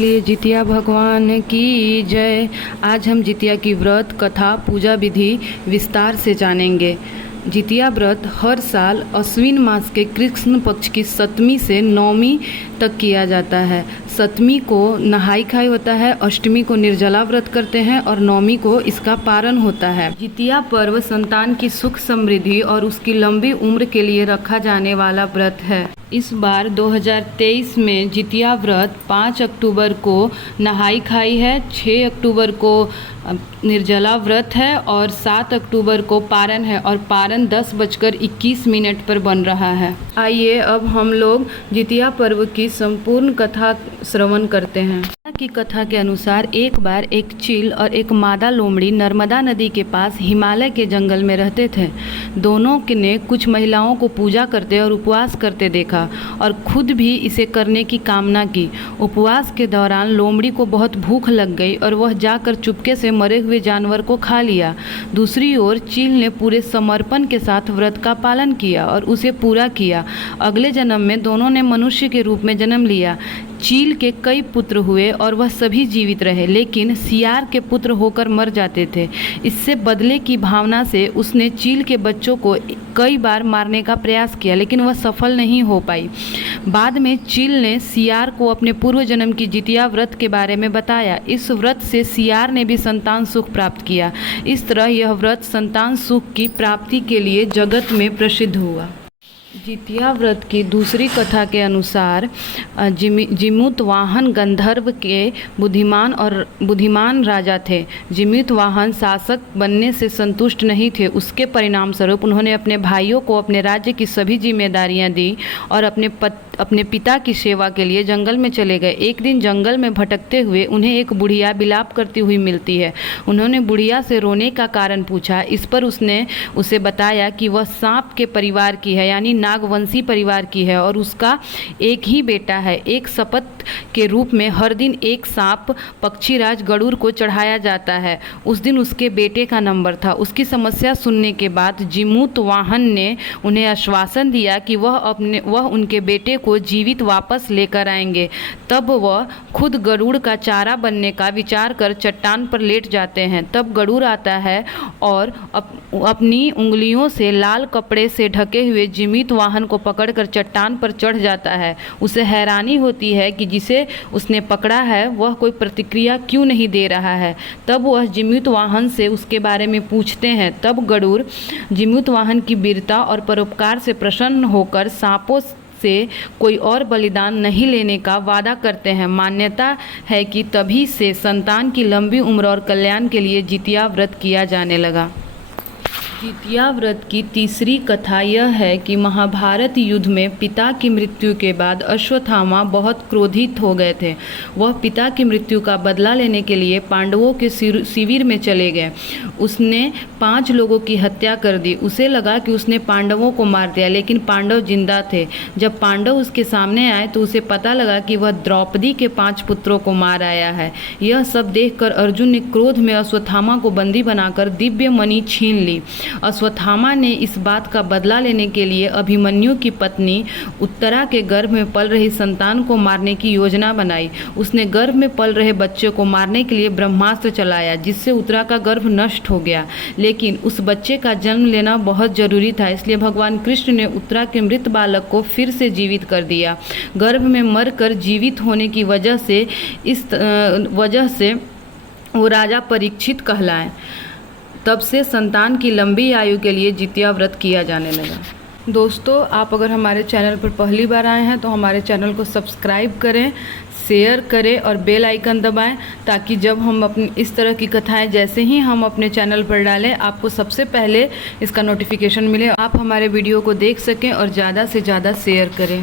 बोलिए जितिया भगवान की जय। आज हम जितिया की व्रत कथा पूजा विधि विस्तार से जानेंगे। जितिया व्रत हर साल अश्विन मास के कृष्ण पक्ष की 7वीं से 9वीं तक किया जाता है। 7वीं को नहाई खाई होता है, अष्टमी को निर्जला व्रत करते हैं और 9वीं को इसका पारण होता है। जितिया पर्व संतान की सुख समृद्धि और उसकी लंबी उम्र के लिए रखा जाने वाला व्रत है। इस बार 2023 में जितिया व्रत 5 अक्टूबर को नहाई खाई है, 6 अक्टूबर को निर्जला व्रत है और 7 अक्टूबर को पारण है और पारण 10:21 पर बन रहा है। आइए अब हम लोग जितिया पर्व की संपूर्ण कथा श्रवण करते हैं। की कथा के अनुसार एक बार एक चील और एक मादा लोमड़ी नर्मदा नदी के पास हिमालय के जंगल में रहते थे। दोनों ने कुछ महिलाओं को पूजा करते और उपवास करते देखा और खुद भी इसे करने की कामना की। उपवास के दौरान लोमड़ी को बहुत भूख लग गई और वह जाकर चुपके से मरे हुए जानवर को खा लिया। दूसरी ओर चील ने पूरे समर्पण के साथ व्रत का पालन किया और उसे पूरा किया। अगले जन्म में दोनों ने मनुष्य के रूप में जन्म लिया। चील के कई पुत्र हुए और वह सभी जीवित रहे, लेकिन सियार के पुत्र होकर मर जाते थे। इससे बदले की भावना से उसने चील के बच्चों को कई बार मारने का प्रयास किया, लेकिन वह सफल नहीं हो पाई। बाद में चील ने सियार को अपने पूर्व जन्म की जितिया व्रत के बारे में बताया। इस व्रत से सियार ने भी संतान सुख प्राप्त किया। इस तरह यह व्रत संतान सुख की प्राप्ति के लिए जगत में प्रसिद्ध हुआ। जितिया व्रत की दूसरी कथा के अनुसार जिमूतवाहन गंधर्व के बुद्धिमान राजा थे। जिमूतवाहन शासक बनने से संतुष्ट नहीं थे। उसके परिणाम स्वरूप उन्होंने अपने भाइयों को अपने राज्य की सभी जिम्मेदारियां दी और अपने पिता की सेवा के लिए जंगल में चले गए। एक दिन जंगल में भटकते हुए उन्हें एक बुढ़िया विलाप करती हुई मिलती है। उन्होंने बुढ़िया से रोने का कारण पूछा। इस पर उसने उसे बताया कि वह सांप के परिवार की है, यानी नागवंशी परिवार की है और उसका एक ही बेटा है। एक शपथ के रूप में हर दिन एक सांप पक्षीराज गरुड़ को चढ़ाया जाता है। उस दिन उसके बेटे का नंबर था। उसकी समस्या सुनने के बाद जिमूतवाहन ने उन्हें आश्वासन दिया कि वह उनके बेटे को जीवित वापस लेकर आएंगे। तब वह खुद गरुड़ का चारा बनने का विचार कर चट्टान पर लेट जाते हैं। तब गरुड़ आता है और अपनी उंगलियों से लाल कपड़े से ढके हुए जिमूतवाहन को पकड़कर चट्टान पर चढ़ जाता है। उसे हैरानी होती है कि जिसे उसने पकड़ा है वह कोई प्रतिक्रिया क्यों नहीं दे रहा है। तब वह जिमूतवाहन से उसके बारे में पूछते हैं। तब गरुड़ जिमूतवाहन की वीरता और परोपकार से प्रसन्न होकर सांपों से कोई और बलिदान नहीं लेने का वादा करते हैं। मान्यता है कि तभी से संतान की लंबी उम्र और कल्याण के लिए जितिया व्रत किया जाने लगा। जितिया व्रत की तीसरी कथा यह है कि महाभारत युद्ध में पिता की मृत्यु के बाद अश्वत्थामा बहुत क्रोधित हो गए थे। वह पिता की मृत्यु का बदला लेने के लिए पांडवों के शिविर में चले गए। उसने 5 लोगों की हत्या कर दी। उसे लगा कि उसने पांडवों को मार दिया, लेकिन पांडव जिंदा थे। जब पांडव उसके सामने आए तो उसे पता लगा कि वह द्रौपदी के 5 पुत्रों को मार आया है। यह सब देखकर अर्जुन ने क्रोध में अश्वत्थामा को बंदी बनाकर दिव्य मणि छीन ली। अश्वत्थामा ने इस बात का बदला लेने के लिए अभिमन्यु की पत्नी उत्तरा के गर्भ में पल रही संतान को मारने की योजना बनाई। उसने गर्भ में पल रहे बच्चे को मारने के लिए ब्रह्मास्त्र चलाया, जिससे उत्तरा का गर्भ नष्ट हो गया। लेकिन उस बच्चे का जन्म लेना बहुत जरूरी था, इसलिए भगवान कृष्ण ने उत्तरा के मृत बालक को फिर से जीवित कर दिया। गर्भ में मरकर जीवित होने की वजह से वो राजा परीक्षित कहलाए। तब से संतान की लंबी आयु के लिए जितिया व्रत किया जाने लगा। दोस्तों, आप अगर हमारे चैनल पर पहली बार आए हैं तो हमारे चैनल को सब्सक्राइब करें, शेयर करें और बेल आइकन दबाएं, ताकि जब हम अपनी इस तरह की कथाएं जैसे ही हम अपने चैनल पर डालें आपको सबसे पहले इसका नोटिफिकेशन मिले। आप हमारे वीडियो को देख सकें और ज़्यादा से ज़्यादा शेयर करें।